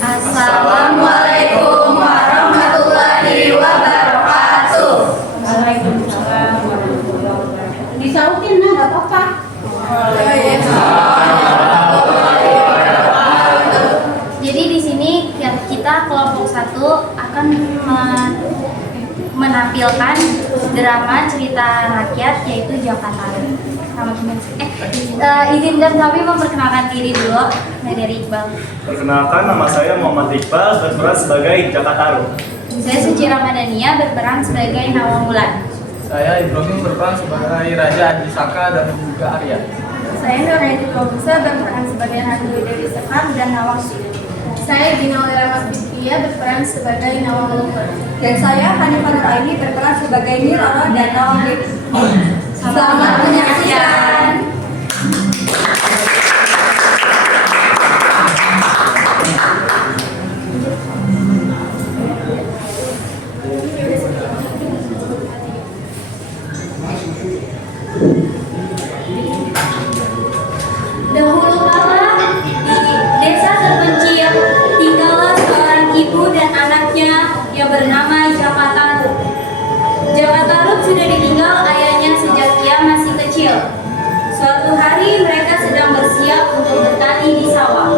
Assalamualaikum warahmatullahi wabarakatuh. Waalaikumsalam warahmatullahi wabarakatuh. Disautin nah, gak apa-apa. Jadi di sini kita kelompok 1 akan menampilkan drama cerita rakyat yaitu Jakarta. Izinkan kami memperkenalkan diri dulu. Dari Iqbal. Perkenalkan, nama saya Muhammad Iqbal, berperan sebagai Jakataru. Saya Suci Ramadhania, berperan sebagai Nawang. Saya Ibrahim, berperan sebagai Raja Ajisaka dan juga Arya. Saya Nuraiti Kobusa, berperan sebagai Ratu Dewi Sekar dan Nawang. Saya Bina Ramas Fitria, berperan sebagai Nawang. Dan saya Hanifah Nuraini, berperan sebagai Nirara dan Nawang. Selamat menyaksikan. Dahulu kala di desa terpencil tinggallah seorang ibu dan anaknya yang bernama Jakataru. Jakataru sudah ditinggal ayahnya sejak ia masih kecil. Suatu hari mereka sedang bersiap untuk bertani di sawah.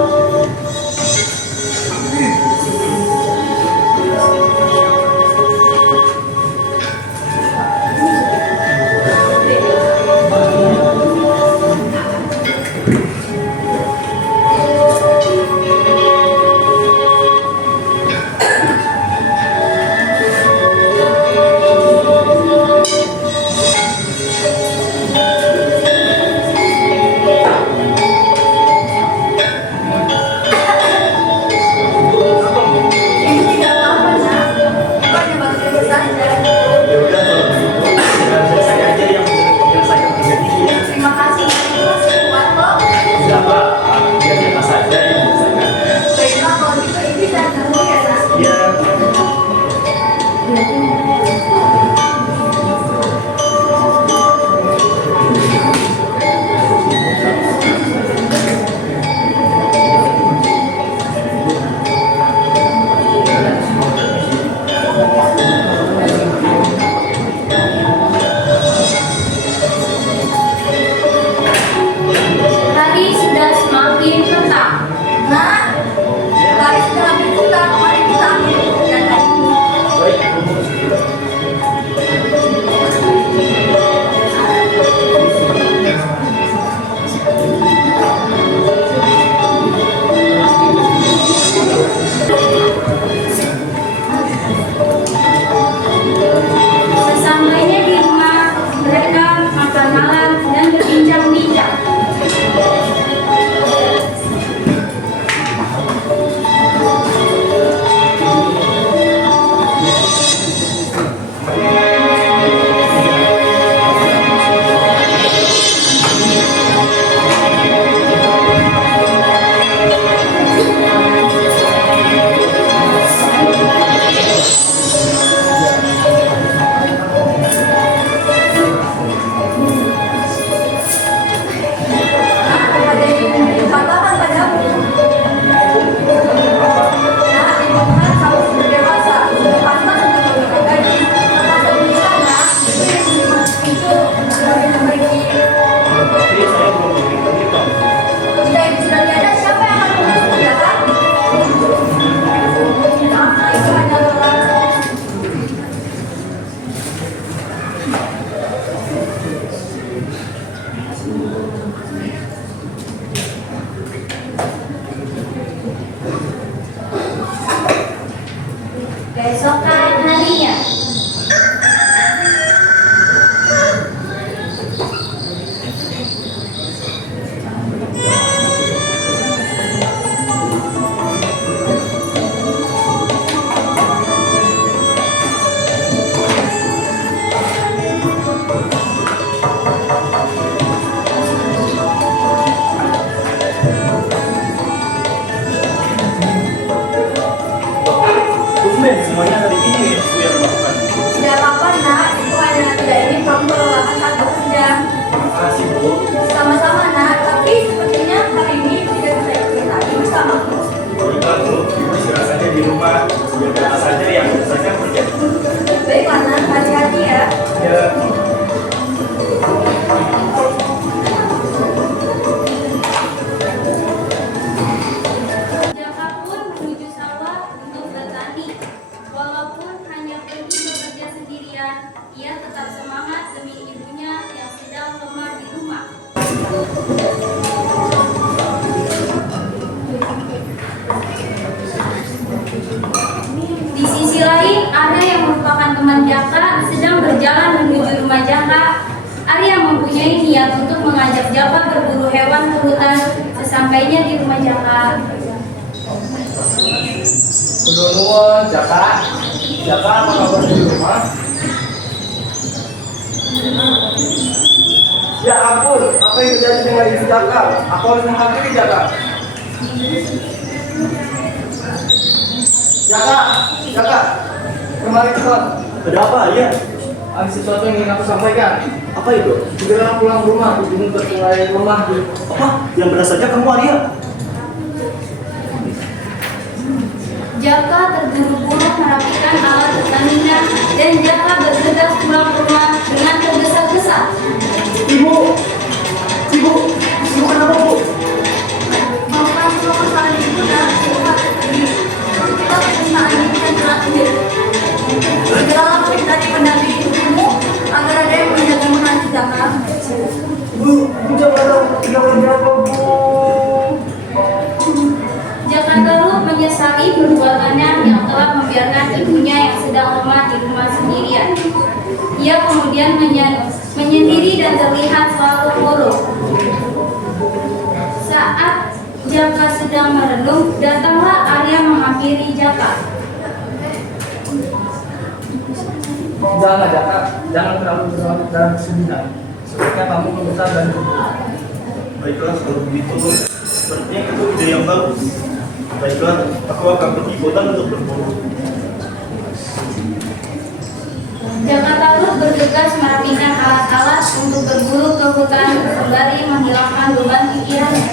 Keesokan harinya, Tumben semuanya ada di sini. Jaka sedang berjalan menuju rumah Jaka, Arya mempunyai niat untuk mengajak Jaka berburu hewan ke hutan. Sesampainya di rumah Jaka, Kudonuan, Jaka. Jaka, apa kabar di rumah? Ya ampun, apa yang terjadi dengan ibu Jaka? Aku harus menghampiri Jaka. Jaka, kemari cepat. Ada apa ya? Ada sesuatu yang ingin aku sampaikan. Apa itu? Segera pulang ke rumah, tubuhmu mulai lemah. Apa? Yang benar saja kamu Arya. Jaka terburu-buru merapikan alat pertanian dan Jaka bergegas pulang ke rumah dengan tergesa-gesa. Ibu, kenapa bu? Maafkan semua kesalahan ibu dan Tuhan. Kita permintaan ibu yang terakhir. Segeralah pergi dari pendamping ibumu agar ada yang menjagamu nanti Jaka. Bu jangan berapa bu? Jaka Tarub menyesali perbuatannya yang telah membiarkan ibunya yang sedang lemah di rumah sendirian. Ia kemudian menyendiri dan terlihat selalu murung. Saat Jaka sedang merenung, datanglah Arya menghampiri Jaka. Jangan, Jaka. Jangan terlalu berlarut dalam kesedihan. Sebaiknya kamu membesar dan Baiklah, kalau begitu sepertinya itu ide yang bagus. Baiklah, aku akan pergi hutan untuk berburu. Jaka Tarub bergegas merapikan alat-alat untuk berburu ke hutan sembari menghilangkan beban pikirannya.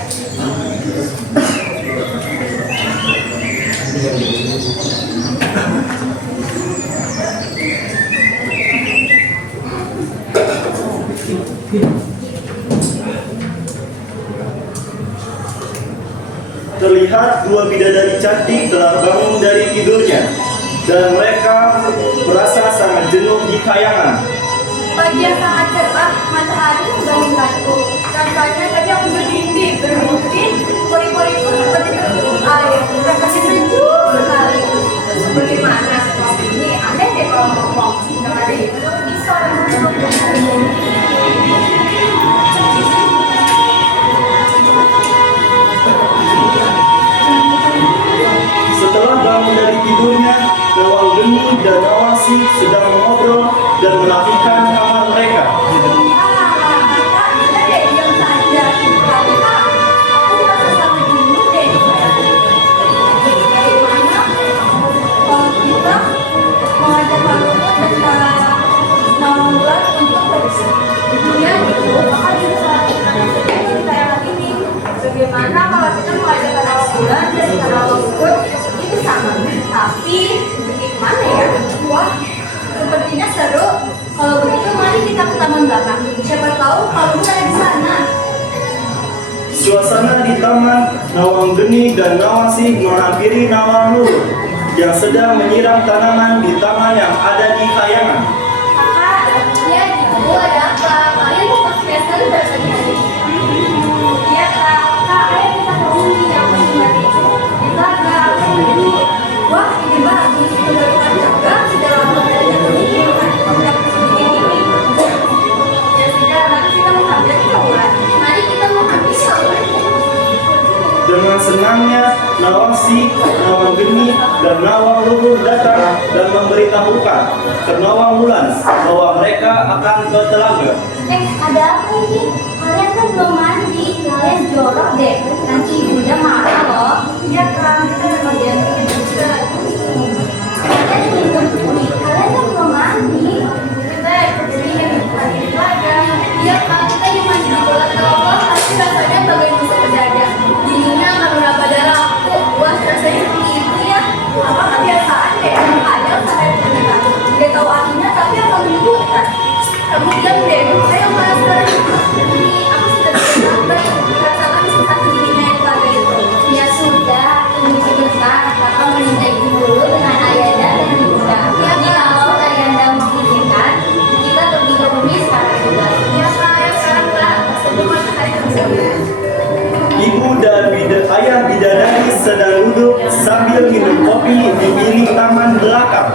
Terlihat dua bidadari cantik telah bangun dari tidurnya, dan mereka merasa sangat jenuh di kayangan. Pagi yang sangat cerah, matahari membandingkanku. Rasanya tadi aku bermimpi, bermungkin pori-poriku seperti tertutup air. Rasanya sejuk sekali. Bagaimana seperti ini? Aneh deh kalau ngomong. Dengan ada itu bisa Setelah bangun dari tidurnya, Nawang Geni dan Nawasi sedang mengobrol dan merapikan kamar mereka. Bagaimana kalau kita mengajarkan awal bulan dan awal ukur itu sama, tapi bagaimana ya? Wah, sepertinya seru. Kalau begitu mari kita ke taman belakang. Siapa tahu kalau kita ada di sana. Suasana di taman, Nawang Geni dan Nawasi menghampiri Nawang Luhur yang sedang menyiram tanaman di taman yang ada di kayangan. Kakak, ya gitu, ada apa? Kalian mau ke fashion dari hari? Iya kak, ayo kita ke sini. Aku ingat itu. Kita ke sini. Wah, ini bagus. Sudah bukan jaga, sudah lama dari jatuh ini. Sudah kesini ini. Ya sudah, nanti kita mengambil cawan. Mari kita mengambil cawan. Dengan senangnya, Nawasi, Nawang Geni, dan Nawang Luhur datang dan memberitahukan ke Nawang Wulan bahwa mereka akan ke telaga. Ada apa ini? Kalian kan belum mandi, kalian jorok deh. Nanti ibunda marah loh. Ya kak, kita ada bagian ini juga. Kalian belum peduli, kalian kan belum mandi. Kita peduli yang tadi aja. Iya kak, kita yang mandi di bola kelapa, tapi rasanya bagai musuh berdaga. Dinginnya karena pada aku. Wah, rasanya seperti itu ya. Apa kebiasaan deh, ayo sampai benar. Dia tahu artinya tapi apa menyebutkan. Kamu diam deh, ayo mas sekarang. Ini aku sudah terlambat. Rasakan susah segininya yang telaga itu. Ya sudah, tunggu sebentar. Kakak meminta ibu dulu dengan Ayanda dan ibunda. Jikalau Ayanda mengizinkan, kita pergi ke bumi sekarang juga. Ya kak, ayo sekarang kak. Sebelum matahari terbenam. Ibu dan ayah bidadari sedang duduk sambil minum kopi di bilik taman belakang.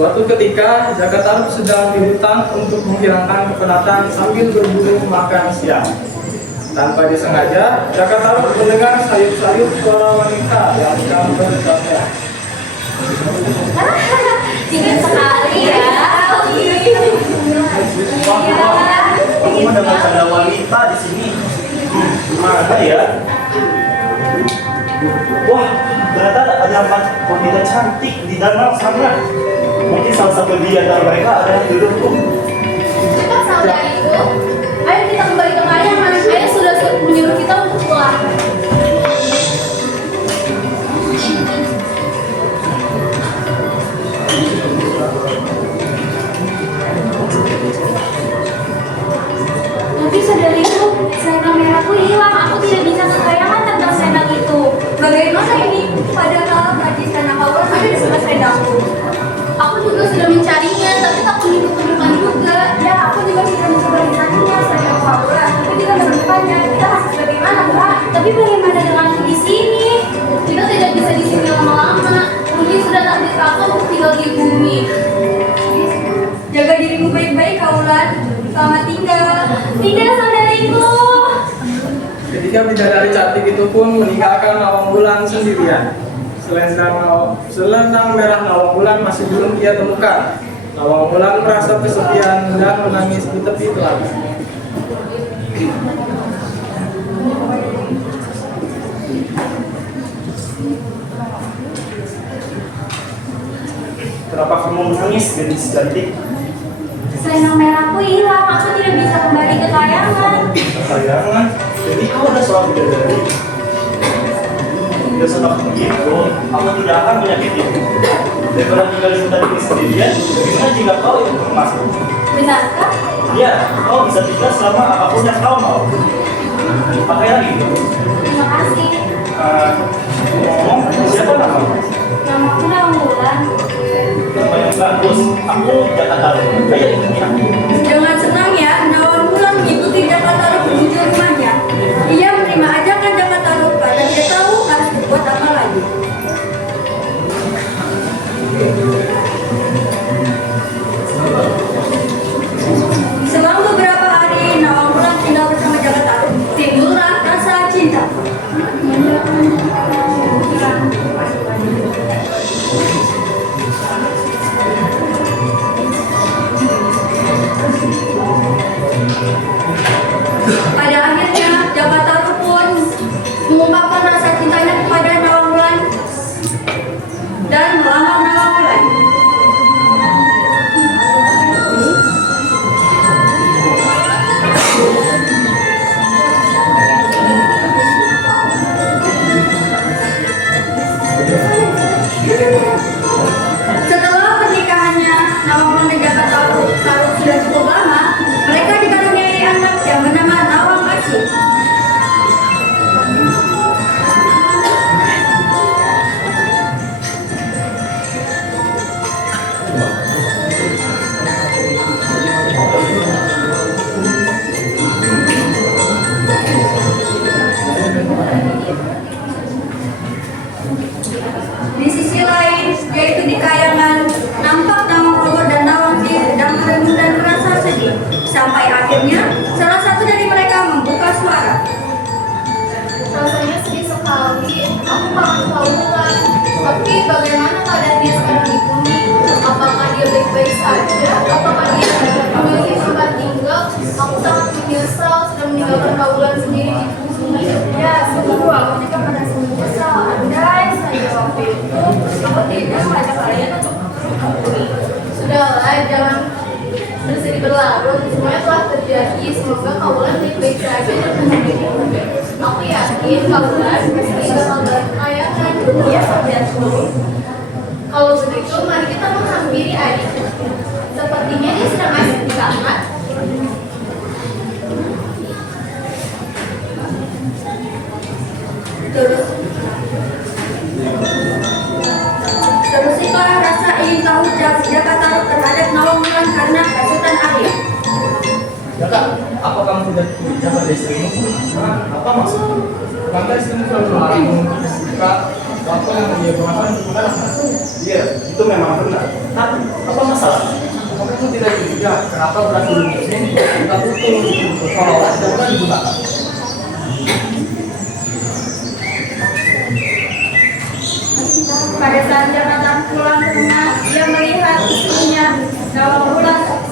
Suatu ketika, Jaka Tarub sedang di hutan untuk menghilangkan kepenatan sambil berburu makan siang. Tanpa disengaja, Jaka Tarub mendengar sayup-sayup suara wanita yang sedang bercanda. Tinggal sekali ya. Wah, aku mendengar ada wanita di sini. Mana ya? Wah, ternyata ada empat wanita cantik di danau sana. Mungkin salah satu di antara mereka ada yang duduk tuh. Cepat saudariku, ayo kita kembali ke Mariaman. Ayah sudah menyuruh kita untuk pulang. Tapi saudariku, selendang merahku hilang. Aku tidak bisa sembarangan tentang selendang itu. Bagaimana ini? Padahal tadi sana kawan ada di sebelah selendangku. Aku juga sudah mencarinya, tapi tak menemukan juga. Ya, aku juga sudah mencoba mencarinya selendang kawan, tapi tidak menemukannya. Kita harus bagaimana, Kak? Tapi bagaimana denganku di sini? Kita tidak bisa di sini lama-lama. Mungkin sudah takdir kakak untuk tinggal di bumi. Jaga dirimu baik-baik, Kaulan. Selamat tinggal. Tinggal saudariku. Ketika bidadari cantik itu pun meninggalkan Nawang Wulan sendirian. Selendang merah Nawang Wulan masih belum ia temukan. Nawang Wulan merasa kesepian dan menangis di tepi telaga. Kenapa kamu menangis, gadis cantik? Selendang merahku hilang. Aku tidak bisa kembali ke kayangan. Sayangan, jadi kau ada seorang bidadari. Tidak sebab begitu, aku tidak akan menyakitimu. Daripada tinggal di hutan ini sendirian, gimana jika kau ikut masuk? Benarkah? Ya, kau bisa tinggal selama apapun yang kau mau. Pakai lagi. Terima kasih. Ngomong, siapa namamu? Namaku Nawang Wulan. Nama yang bagus, aku Jaka Tarub. Ayo ikuti aku. Dengan senang ya, Nawang Wulan mengikuti Jaka Tarub menuju rumahnya. Ia menerima ajakan Jaka Tarub karena dia tahu harus berbuat apa lagi. Selang beberapa hari, Nawang Wulan tinggal bersama Jaka Tarub. Timbullah rasa cinta. Pada akhirnya, Jaka Tarub pun mengungkapkan rasa cintanya kepada Nawang Wulan dan melamar Nawang Wulan. Setelah pernikahannya, Nawang Wulan dan Jaka Tarub sudah cukup lama, mereka dikaruniai anak yang bernama Nawang Asih. Di sisi lain, yaitu di kayangan, nampak Nawang Rogo dan Nawang Dir sedang merenung dan merasa sedih. Sampai akhirnya, salah satu dari mereka membuka suara. Rasanya sedih sekali. Aku kangen Kaulan. Tapi bagaimana keadaan dia sekarang di bumi? Apakah dia baik-baik saja? Apakah dia memiliki tempat tinggal? Aku sangat menyesal sudah meninggalkan Kaulan sendiri di bumi. Ya, sungguh aku juga merasa menyesal. Andai saja waktu itu aku tidak mengajak kalian untuk berkumpul. Sudahlah, jangan bersedih berlarut. Semuanya telah terjadi. Semoga Kaulan baik-baik saja dan menjadi di bumi. Aku yakin Kaulan pasti bakal berkayangan. Ya, saudaraku. Kalau begitu, mari kita menghampiri Adi. Sepertinya dia sedang asik di kamar. Terusiklah rasa ingin tahu Jaka Tarub terhadap Nawang Wulan karena hasutan akhir. Jaka, apa kamu tidak jaga istrimu? Apa maksudmu? Karena istrimu selalu melarangmu. Jika Bapak yang menyediakan untuk anak. Iya, itu memang benar. Tapi apa masalah? Apakah itu tidak juga? Kenapa beras dulu di sini? Kita butuh kalau tidak digunakan. Pada saat Jakarta pulang ke rumah, ia melihat istrinya Nawang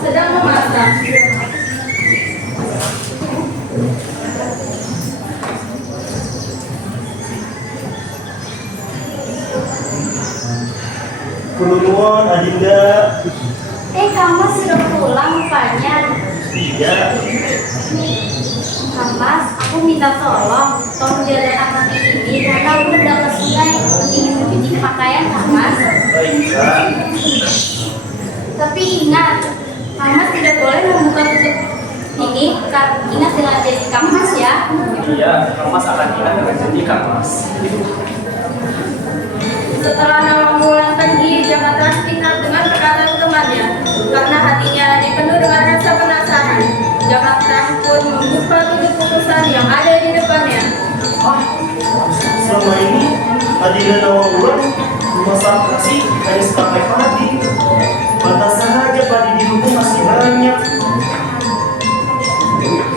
sedang memasak. Kulunwon, Adinda. Kamu sudah pulang rupanya. Iya. Mas, aku minta tolong diletakkan ini karena udah dekat sungai ingin mencuci pakaian, Mas. Baiklah. Tapi ingat, Mas tidak boleh membuka tutup ini. Ingat dengan janji Mas ya. Iya, Mas akan ingat dengan janji Mas. Setelah Nawang pergi, Jakarta ingat dengan perkataan temannya. Karena hatinya dipenuhi dengan rasa penasaran, Jakarta pun membuka tutup kukusan yang ada di depannya. Selama ini Adinda Nawang memasak nasi hanya setengah padi. Pantas saja padi di rumah masih banyak.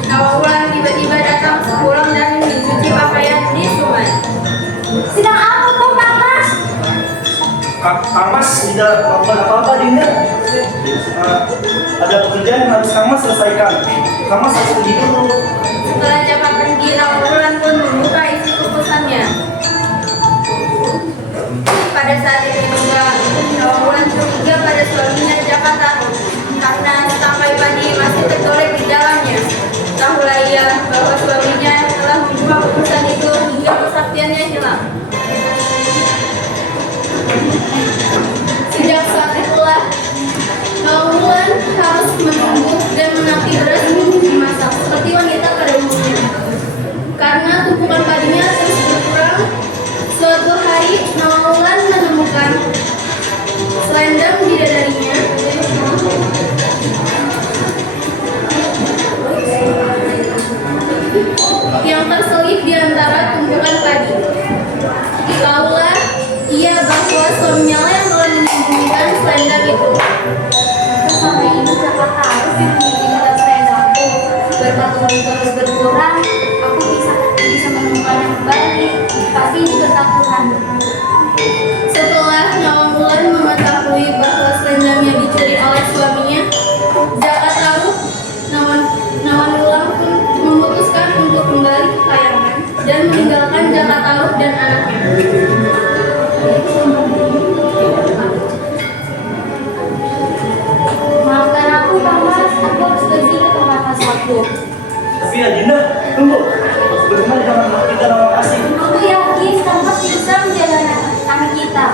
Nawang tiba-tiba datang sepulang dari mencuci pakaian di sungai. Sedang apa kau, Mas? Kang Mas tidak melakukan apa-apa, Dinda. Ada pekerjaan yang harus Kang Mas selesaikan. Kang Mas harus pergi dulu. Setelah Jakarta pergi, Nawang pun membuka isi kukusannya. Pada saat itu juga, Nawang curiga pada suaminya Jakarta karena sampai padi masih tergolek di dalamnya. Tahulah ia bahwa suaminya telah membuka kukusan itu hingga kesaktiannya hilang. Sejak saat itulah, Nawang harus menunggu dan menanti beras dimasak seperti wanita pada umumnya. Karena tumpukan padinya terus berkurang, suatu hari Nawang menemukan selendang di dadarinya. Yang terselip di antara tumpukan padi. Tahulah ia bahwa suaminya yang telah menyembunyikan selendang itu. Sampai ini Jakarta harus menyembunyikan selendangku. Berkat terus berkurang, aku bisa menemukan yang kembali. Pasti ini berkat Tuhan. Setelah Nawang mengetahui bahwa selendangnya dicuri oleh suaminya, Jakarta Nawang pun memutuskan untuk kembali ke kayangan dan meninggalkan Jakarta dan anaknya. Maafkan aku, Kang Mas. Aku harus pergi ke tempat masakku. Tapi Adinda, tunggu. Bagaimana dengan kita Nawang asing? Aku yakin Kang Mas bisa menjaga anak kita.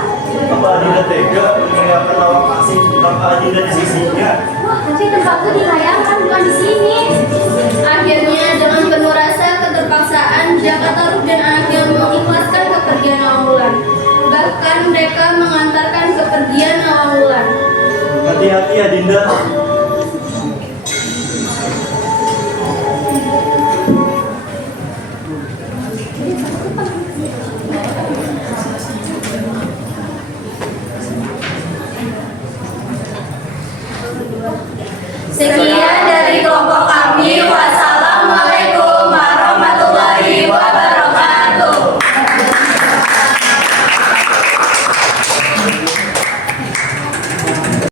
Apa Adinda tega meninggalkan Nawang asing tanpa Adinda di sisinya? Tapi tempatku di kayangan, bukan di sini.